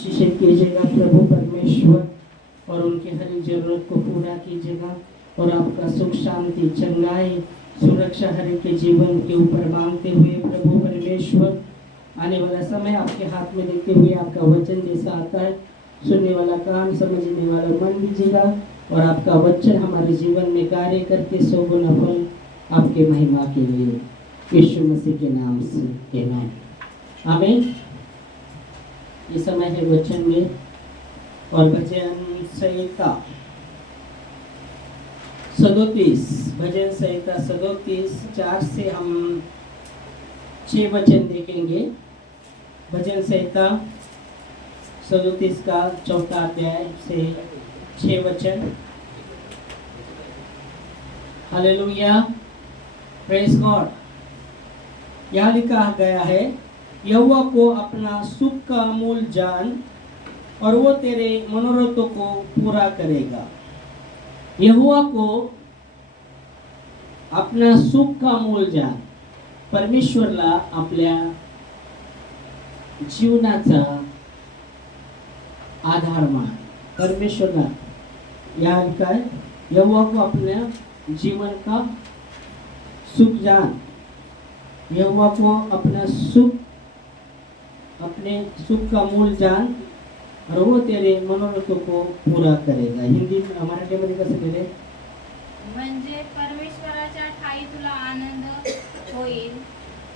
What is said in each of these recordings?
आशीषित कीजिएगा प्रभु परमेश्वर, और उनकी हर जरूरत को पूरा कीजिएगा, और आपका सुख शांति चंगाई सुरक्षा हर एक के जीवन के ऊपर मांगते हुए प्रभु परमेश्वर, आने वाला समय आपके हाथ में देते हुए आपका वचन जैसा आता है, सुनने वाला कान समझने वाला मन दीजिएगा, और आपका वचन हमारे जीवन में कार्य करके सौ गुना फल आपके महिमा के लिए यीशु मसीह के नाम से आमीन। आमीन। ये समय है वचन में, और भजन संहिता 37, भजन संहिता 37 4 से हम 6 वचन देखेंगे। भजन संहिता 37 का 4था अध्याय से 6 वचन। Hallelujah, praise God. यहाँ लिखा गया है, यहोवा को अपना सुख का मूल जान, और वो तेरे मनोरथों को पूरा करेगा। यहोवा को अपना सुख का मूल जान, परमेश्वरला आपल्या जीवनाचा आधार मान। परमेश्वरला या काय, यहोवा को अपने जीवन का सुख जान, यहोवा को अपना सुख, अपने सुख का मूल जान, और वो तेरे मनोरथों को पूरा करेगा। हिंदी मराठीमध्ये कसं लिहिले? म्हणजे परमेश्वराच्या ठाई तुला आनंद होईल,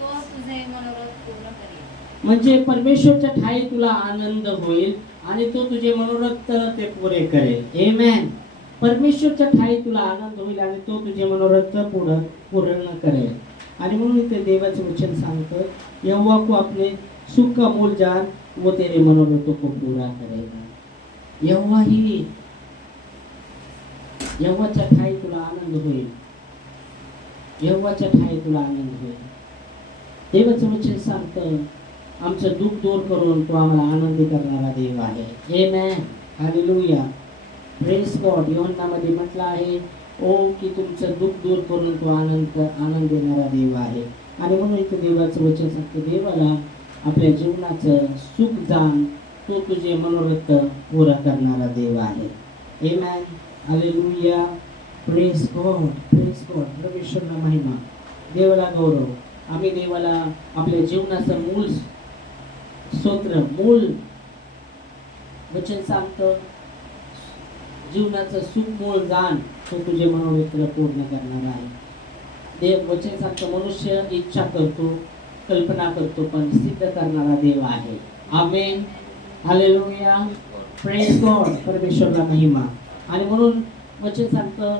तो तुझे मनोरथ पूर्ण करेल। म्हणजे परमेश्वरच्या ठाई तुला आनंद होईल आणि तो तुझे मनोरथ ते पुरे करेल। आमेन। परमेश्वरच्या ठाई तुला आनंद होईल आणि तो तुझे मनोरथ पूर्ण करेल। आणि म्हणून इथे देवाचं वचन सांगतं, यहोवा को अपने सुख का मूल जान, वो तेरे मनोरथों को पूरा करेगा। यहोवा ही, यहोवाच्या ठाई तुला आनंद होईल, यहोवाच्या ठाई तुला आनंद होईल। देवाचं वचन सांगतं, आमचं दुःख दूर करून तो आम्हाला आनंदी करणारा देव आहे। Amen, hallelujah, praise God. योहन्नामध्ये म्हटलं आहे, ओ की तुमचं दुःख दूर करून तो आनंद देणारा देव आहे। आणि म्हणून इथे देवाचं वचन सांगतं, देवाला आपल्या जीवनाचं सुख जाण, तो तुझे मनोरथ पूरा करणारा देव आहे। Amen, hallelujah, praise God, praise God. परमेश्वरला महिमा, देवाला गौरव। आम्ही देवाला आपल्या जीवनाचं मूल स्तोत्र, मूल वचन सांगतं, जीवनाचं सुख मूळ जाण, तो तुझे मनोरथ पूर्ण करणार आहे। देव वचन सांगतं, मनुष्य इच्छा करतो, कल्पना करतो, पण सिद्ध करणारा देव आहे। Amen, hallelujah, praise God. परमेश्वरला महिमा। आणि म्हणून वचन सांगतं,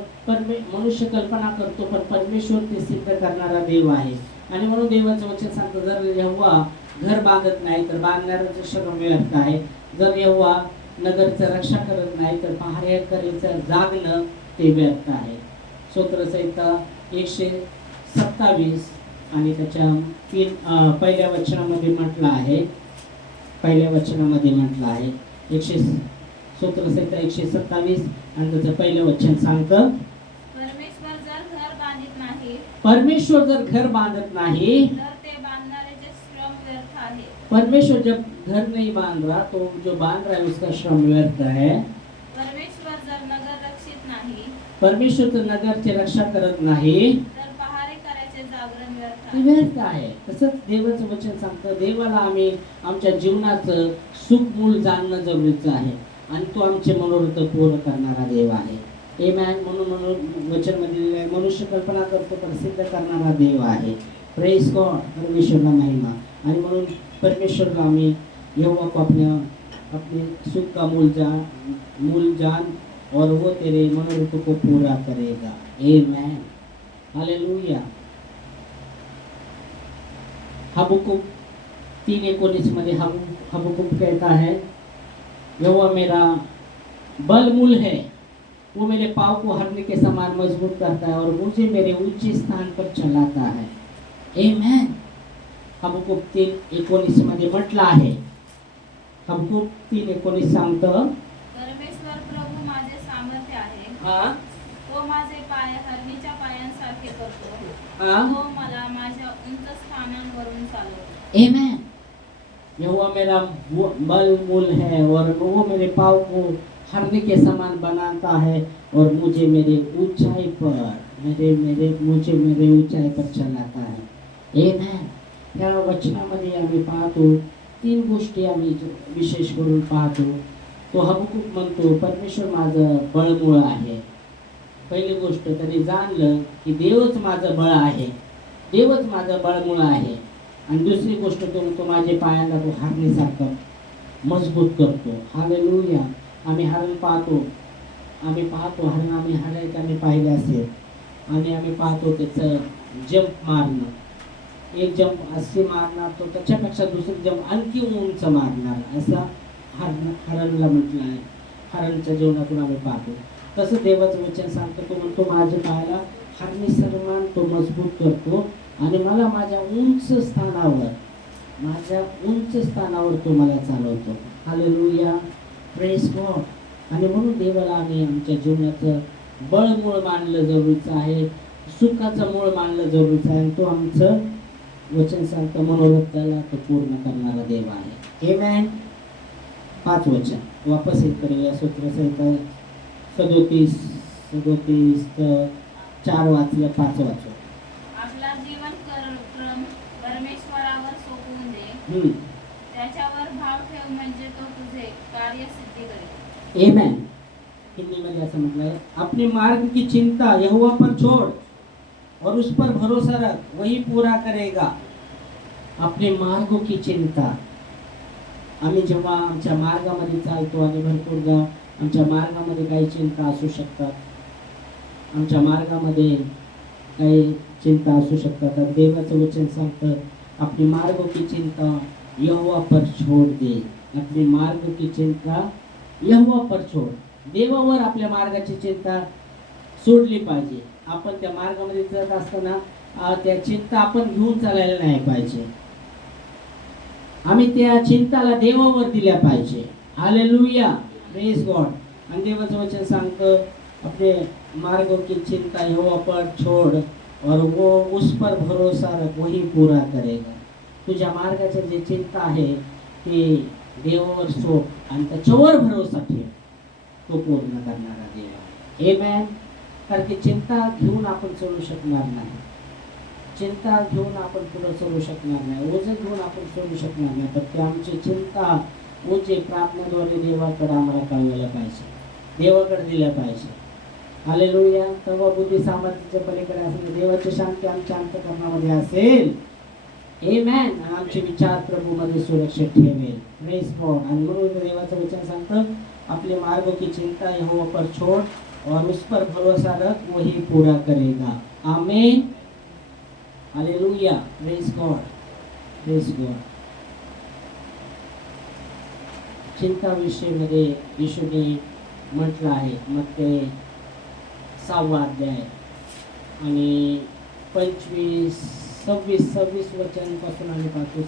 मनुष्य कल्पना करतो, पण परमेश्वर ते सिद्ध करणारा देव आहे। आणि म्हणून देवाचं वचन सांगतं, जर यहोवा घर बांधत नाही तर बांधणाऱ्याचं श्रम व्यर्थ आहे, जर यहोवा नगरचं रक्षा करत नाही तर पहारेकरीचं जागणं ते व्यर्थ आहे। स्तोत्रसंहिता 127 आणि त्याच्या पहिल्या वचनामध्ये म्हटलं आहे, पहिल्या वचनामध्ये म्हटलं आहे, स्तोत्रसंहिता 127 आणि त्याचं पहिलं वचन सांगतं, परमेश्वर जर घर बांधित नाही, परमेश्वर जर घर बांधत नाही तर ते बांधणाऱ्याचे श्रम व्यर्थ आहे। परमेश्वर जब घर नहीं बांध रहा तो जो बांध रहा है उसका श्रम व्यर्थ है। परमेश्वर जर नगर रक्षित नाही, परमेश्वर तर नगरची रक्षा करत नाही तर पहारे करायचे जागरण व्यर्थ ते आहे। व्यर्थ आहे। तसंच देवाचं वचन सांगतं, देवाला आम्ही आमच्या जीवनाचं सुख मूल जाणणं जरुरीचं आहे, आणि तो आमचे मनोरथ पूर्ण करणारा देव आहे। आमेन। म्हणून वचन मध्ये मनुष्य कल्पना करतो, पण सिद्ध करणारा देव आहे। प्रेज गॉड, परमेश्वरला महिमा। आणि म्हणून परमेश्वरला आम्ही यहोवा को अपने सुख का मूल जान, और वो तेरे मनोरथ को पूरा करेगा। आमेन, हालेलुया। हबक्कुक 3:19 मध्ये हबक्कुक कहता है, यहोवा मेरा बल मूल है, वो मेरे पाँव को हरने के समान मजबूत करता है, और मुझे मेरे ऊंचे स्थान पर चलाता है। आमेन। हबक्कुक 3:19 मध्ये म्हटलं आहे, हबक्कुक 3:19 सांगतं, परमेश्वर प्रभू माझे सामर्थ्य आहे, हा, तो माझे पाय हरणीच्या पायांसारखे करतो, हा, तो मला माझ्या उंच स्थानांवरून चालवतो। आमेन। यहोवा मेरा बल मूल है और वो मेरे पाँव को हरने के समान बनाता है और मुझे मेरे ऊंचाई पर मेरे ऊंचाई पर चलाता है। आमेन। या वचनामध्ये आम्ही पाहतो तीन गोष्टी आम्ही विशेष करून पाहतो। तो हबकुक म्हणतो परमेश्वर माझं बळमुळ आहे। पहिली गोष्ट त्यांनी जाणलं की देवच माझं बळ आहे, देवच माझं बळमुळ आहे। आणि दुसरी गोष्ट तो म्हणतो माझे पायांना तो हारणीसारखं मजबूत करतो। हालेलुया। आम्ही हरण पाहतो, हरण आम्ही हाणायचं आम्ही पाहिले असेल आणि आम्ही पाहतो त्याचं जंप मारणं, एक जंप असे मारणार तो त्याच्यापेक्षा दुसरी जंप आणखी उंच मारणार असं हरणला म्हटलं आहे। हरणच्या जीवनातून आम्ही पाहतो तसं देवाचं वचन सांगतो। तो म्हणतो माझ्या पायाला हरणी सन्मान तो मजबूत करतो आणि मला माझ्या उंच स्थानावर तो मला चालवतो। Hallelujah, praise God. आणि म्हणून देवाला आम्ही आमच्या जीवनाचं बळमूळ मानलं जरुरीचं आहे, सुखाचं मूळ मानलं जरुरीचं आहे। तो आमचं वचन सांगतं मनोरथाला तो पूर्ण करणारा देव आहे। आमेन। 5 वचन वापस एक करूया। सूत्रसंहिता 37 4 वाचलं, 5 वाचलं। आपला जीवन क्रम परमेश्वरावर सोपवून दे, त्याच्यावर भाव ठेव म्हणजे तो तुझे कार्य सिद्धी करेल। आमेन। हिंदी में ऐसा मतलब है अपने मार्ग की चिंता यहोवा पर छोड़ और उस पर भरोसा रख, वही पूरा करेगा। अपने मार्गों की चिंता। आम्ही जेव्हा आमच्या मार्गामध्ये चालतो आणि भरपूरदा आमच्या मार्गामध्ये काही चिंता असू शकतात, आमच्या मार्गामध्ये काही चिंता असू शकतात। देवाचं वचन सांगतं अपने मार्गों की चिंता यहोवा पर छोड़ दे। अपने मार्ग की चिंता यहोवा पर छोड़। देवावर आपल्या मार्गाची चिंता सोडली पाहिजे। आपण त्या मार्गामध्ये जात असताना त्या चिंता आपण घेऊन चालायला नाही पाहिजे। आम्ही त्या चिंताला देवावर दिल्या पाहिजे। Hallelujah, praise God. आणि देवाचं वचन सांगतं अपने मार्गों की चिंता यहोवा पर छोड़ और वो उस पर भरोसा रख, वही पूरा करेगा। तुझ्या मार्गाचं जे चिंता आहे ते देवावर सोड आणि त्याच्यावर भरोसा ठेव, तो पूर्ण करणारा देव आहे। आमेन। कारण की चिंता घेऊन आपण चलू शकणार नाही, चिंता घेऊन आपण पुढे चलू शकणार नाही, ओझं घेऊन आपण चलू शकणार नाही। तर ते आमची चिंता ओझे प्रार्थनेद्वारे देवाकडे आम्हाला कळवलं पाहिजे, देवाकडे दिलं पाहिजे। हालेलुया। तेव्हा बुद्धी सामर्थ्याच्या पलीकडे असेल, देवाची शांती आमच्या अंतःकरणामध्ये असेल। आमेन। आणि आमचे विचार प्रभूमध्ये सुरक्षित ठेवेल। Praise God. आणि म्हणून देवाचं वचन सांगतं अपने मार्गों की चिंता यहोवा पर छोड़ और उस पर भरोसा रख, वही पूरा करेगा। आमीन। Hallelujah, praise God, praise God. चिंता विषयीमध्ये येशूने म्हटलं आहे मत्ते 6 अध्याय आणि 26 वचनापासून आम्ही पाहतो।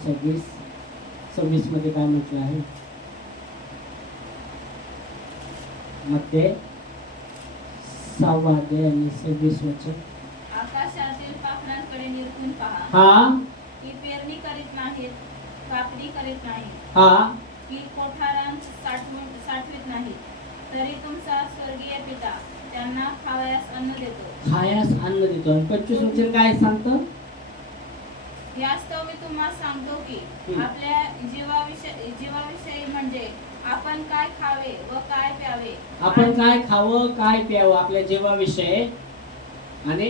26 मध्ये काय म्हटलं आहे? मत्ते 6 अध्याय आणि 26 वचन। आकाशातील पाखरांकडे निरखून पहा, हा, की पेरणी करीत नाहीत, कापणी करीत नाहीत, हा, की कोठारांत साठवीत नाहीत, तरी तुमचा स्वर्गीय पिता त्यांना खावयास अन्न देतो। खायास अन्न देतो। आणि 25 वचन काय सांगतं? यास्तव मी तुम्हाला सांगतो की आपल्या जीवाविषयी म्हणजे आपण काय खावे व काय प्यावे, आपण काय खावं काय प्यावं आपल्या जीवाविषयी आणि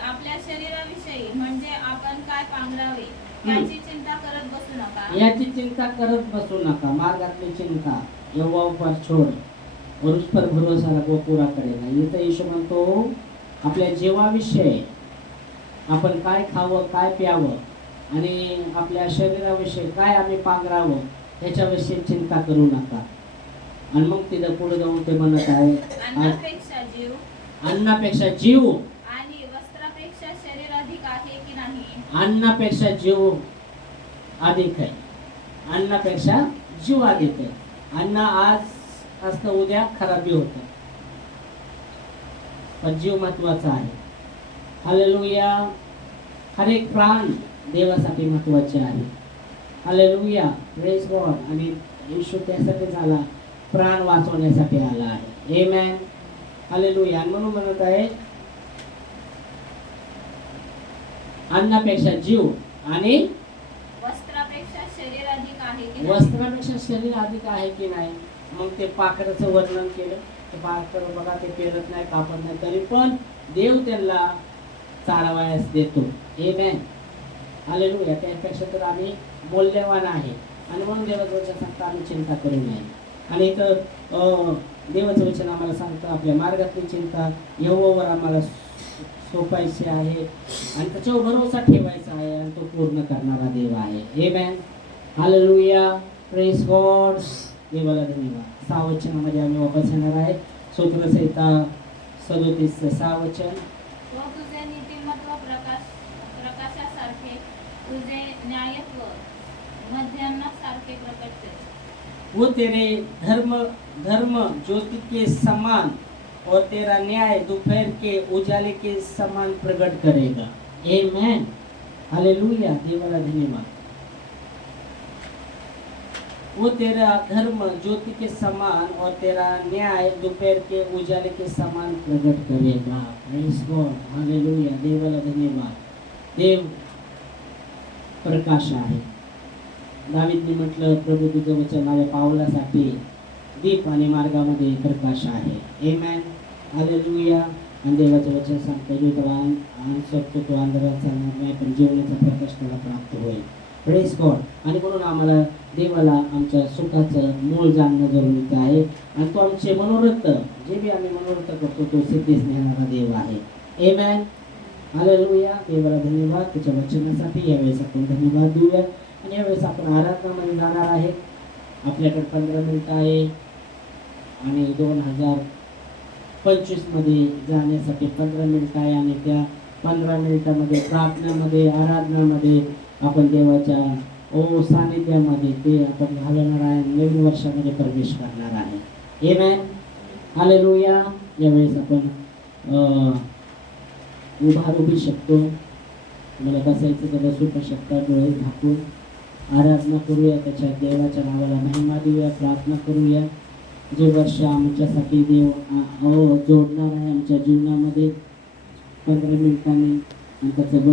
आपल्या शरीराविषयी म्हणजे आपण काय पांघरावे याची चिंता करत बसू नका। याची चिंता करत बसू नका। मार्गातली चिंता यहोवा पर छोड़ और उस पर भरोसा रख, वो पूरा करेगा। इथं येशू म्हणतो आपल्या जीवाविषयी आपण काय खावं काय प्यावं आणि आपल्या शरीराविषयी काय आम्ही पांघरावं ह्याच्याविषयी चिंता करू नका। आणि मग तिथं पुढे जाऊन ते म्हणत आहे अन्नापेक्षा जीव आणि वस्त्रापेक्षा शरीर अधिक आहे की नाही? अन्नापेक्षा जीव अधिक आहे, अन्नापेक्षा जीव अधिक आहे। अन्न आज असतं उद्या खराबी होतं, पण जीव महत्वाचा आहे। हालेलुया। हर एक प्राण देवासाठी महत्वाचे आहे। Hallelujah, praise God. आणि येशू त्यासाठी झाला, प्राण वाचवण्यासाठी आला आहे. Amen, hallelujah. आणि म्हणून म्हणत आहे, अन्नापेक्षा जीव आणि वस्त्रापेक्षा शरीर अधिक आहे की नाही? वस्त्रापेक्षा शरीर अधिक आहे की नाही. मग ते पाखराचं वर्णन केलं. ते पाखर बघा, ते पेरत नाही, कापत नाही, तरी पण देव त्यांना चारवायास देतो. आमेन, हालेलुया. त्यापेक्षा तर आम्ही मौल्यवान आहे. आणि म्हणून देवाचं वचन सांगतं, आम्ही चिंता करू नये. आणि इथं देवाचं वचन आम्हाला सांगतं, आपल्या मार्गातली चिंता यहोवावर आम्हाला सोपायची आहे आणि त्याच्यावर भरोसा ठेवायचा आहे, आणि तो पूर्ण करणारा देव आहे. Amen, hallelujah, praise God. देवाला धन्यवाद. 6 वचनामध्ये आम्ही वापस येणार आहे. स्तोत्रसंहिता 37:6 वचन. तो तुझे नीतिमत्व प्रकाशासारखे, तुझे न्यायत्व मध्यान्हासारखे प्रकट करे. वो तेरे धर्म ज्योति के समान और तेरा न्याय दोपहर के उजाले के समान प्रकट करेगा. आमेन, हालेलुया. देवाला धन्यवाद. वो तेरा धर्म ज्योति के समान और तेरा न्याय दोपहर के उजाले के समान प्रकट करेगा. Praise God, hallelujah. देवाला धन्यवाद. देव प्रकाश आहे. दावीदने म्हटलं, प्रभू तुझं वचन माझ्या पावलासाठी दीप आणि मार्गामध्ये प्रकाश आहे. Amen, hallelujah. आणि देवाचं वचन सांगतं, जो त्याला आणतो तो अंधारात चालणार नाही, पण जीवनाचा प्रकाश त्याला प्राप्त होईल. Praise God. आणि म्हणून आम्हाला देवाला आमच्या सुखाचं मूळ जाणणं जरुरीचं आहे. आणि तो आमचे मनोरथ, जे बी आम्ही मनोरथ करतो, तो सिद्धीस नेणारा देव आहे. Amen, hallelujah. देवाला धन्यवाद त्याच्या वचनासाठी. यावेळेस आपण धन्यवाद देऊया. आणि यावेळेस आपण आराधनामध्ये जाणार आहे. आपल्याकडे 15 मिनिटं आहे आणि 2025 मध्ये जाण्यासाठी 15 मिनिटं आहे. आणि त्या 15 मिनिटामध्ये प्रार्थनेमध्ये, आराधनामध्ये आपण देवाच्या सानिध्यामध्ये ते आपण घालवणार आहे. नवीन वर्षामध्ये प्रवेश करणार आहे. Amen, hallelujah. यावेळेस आपण उभी शकतो. मला बसायचं तर बसू पण शकता. डोळे झाकून आराधना करूया, त्याच्या देवाच्या नावाला महिमा देऊया, प्रार्थना करूया. जे वर्ष आमच्यासाठी देव जोडणार आहे आमच्या जीवनामध्ये 15 मिनिटांनी, आणि त्याचं